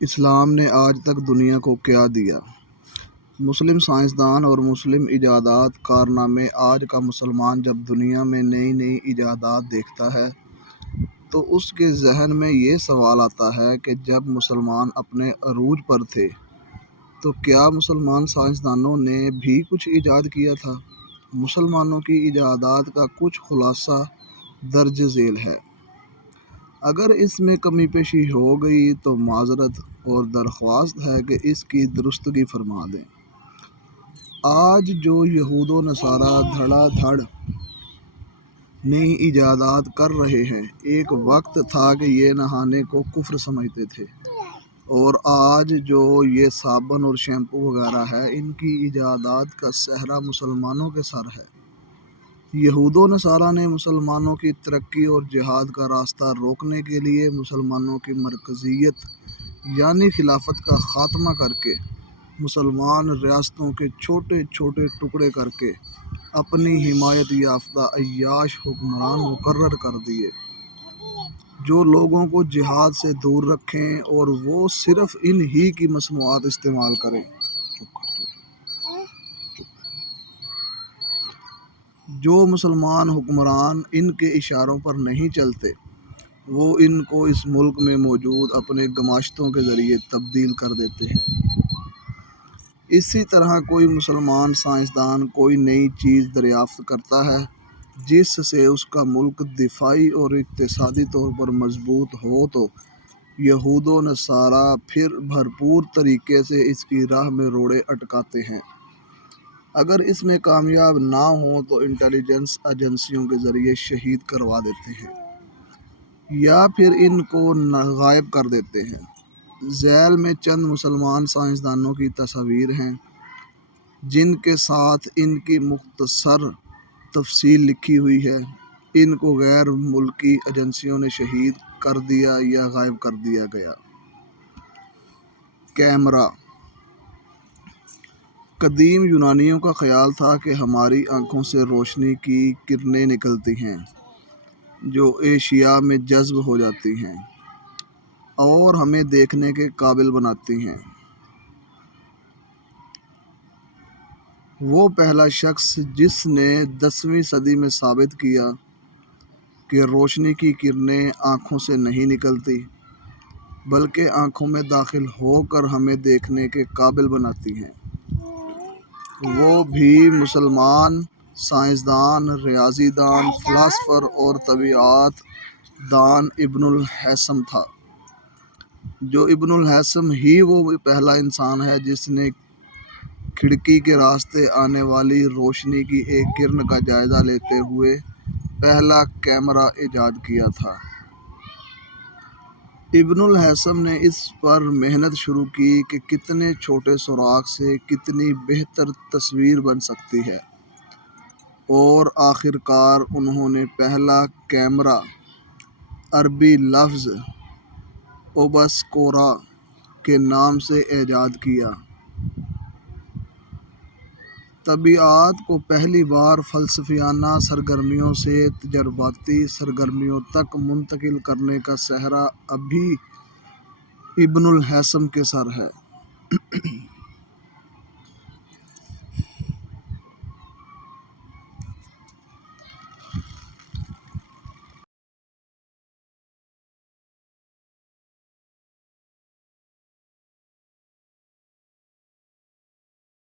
اسلام نے آج تک دنیا کو کیا دیا؟ مسلم سائنسدان اور مسلم ایجادات کارنامے۔ آج کا مسلمان جب دنیا میں نئی نئی ایجادات دیکھتا ہے تو اس کے ذہن میں یہ سوال آتا ہے کہ جب مسلمان اپنے عروج پر تھے تو کیا مسلمان سائنسدانوں نے بھی کچھ ایجاد کیا تھا؟ مسلمانوں کی ایجادات کا کچھ خلاصہ درج ذیل ہے۔ اگر اس میں کمی پیشی ہو گئی تو معذرت اور درخواست ہے کہ اس کی درستگی فرما دیں۔ آج جو یہود و نصارہ دھڑا دھڑ نئی ایجادات کر رہے ہیں، ایک وقت تھا کہ یہ نہانے کو کفر سمجھتے تھے، اور آج جو یہ صابن اور شیمپو وغیرہ ہے، ان کی ایجادات کا صحرا مسلمانوں کے سر ہے۔ یہود و نصارہ نے مسلمانوں کی ترقی اور جہاد کا راستہ روکنے کے لیے مسلمانوں کی مرکزیت یعنی خلافت کا خاتمہ کر کے مسلمان ریاستوں کے چھوٹے چھوٹے ٹکڑے کر کے اپنی حمایت یافتہ عیاش حکمران مقرر کر دیے، جو لوگوں کو جہاد سے دور رکھیں اور وہ صرف ان ہی کی مصنوعات استعمال کریں۔ جو مسلمان حکمران ان کے اشاروں پر نہیں چلتے، وہ ان کو اس ملک میں موجود اپنے گماشتوں کے ذریعے تبدیل کر دیتے ہیں۔ اسی طرح کوئی مسلمان سائنسدان کوئی نئی چیز دریافت کرتا ہے جس سے اس کا ملک دفاعی اور اقتصادی طور پر مضبوط ہو تو یہود و نصارہ پھر بھرپور طریقے سے اس کی راہ میں روڑے اٹکاتے ہیں۔ اگر اس میں کامیاب نہ ہوں تو انٹیلیجنس ایجنسیوں کے ذریعے شہید کروا دیتے ہیں یا پھر ان کو غائب کر دیتے ہیں۔ ذیل میں چند مسلمان سائنسدانوں کی تصاویر ہیں جن کے ساتھ ان کی مختصر تفصیل لکھی ہوئی ہے۔ ان کو غیر ملکی ایجنسیوں نے شہید کر دیا یا غائب کر دیا گیا۔ کیمرہ۔ قدیم یونانیوں کا خیال تھا کہ ہماری آنکھوں سے روشنی کی کرنیں نکلتی ہیں جو اشیاء میں جذب ہو جاتی ہیں اور ہمیں دیکھنے کے قابل بناتی ہیں۔ وہ پہلا شخص جس نے 10ویں صدی میں ثابت کیا کہ روشنی کی کرنیں آنکھوں سے نہیں نکلتی بلکہ آنکھوں میں داخل ہو کر ہمیں دیکھنے کے قابل بناتی ہیں، وہ بھی مسلمان سائنسدان، ریاضی دان، فلاسفر اور طبیعیات دان ابن الہیثم تھا۔ جو ابن الہیثم ہی وہ پہلا انسان ہے جس نے کھڑکی کے راستے آنے والی روشنی کی ایک کرن کا جائزہ لیتے ہوئے پہلا کیمرہ ایجاد کیا تھا۔ ابن الہیثم نے اس پر محنت شروع کی کہ کتنے چھوٹے سوراخ سے کتنی بہتر تصویر بن سکتی ہے، اور آخر کار انہوں نے پہلا کیمرہ عربی لفظ اوبسکورا کے نام سے ایجاد کیا۔ طبیعیات کو پہلی بار فلسفیانہ سرگرمیوں سے تجرباتی سرگرمیوں تک منتقل کرنے کا سہرا ابھی ابن الہیثم کے سر ہے۔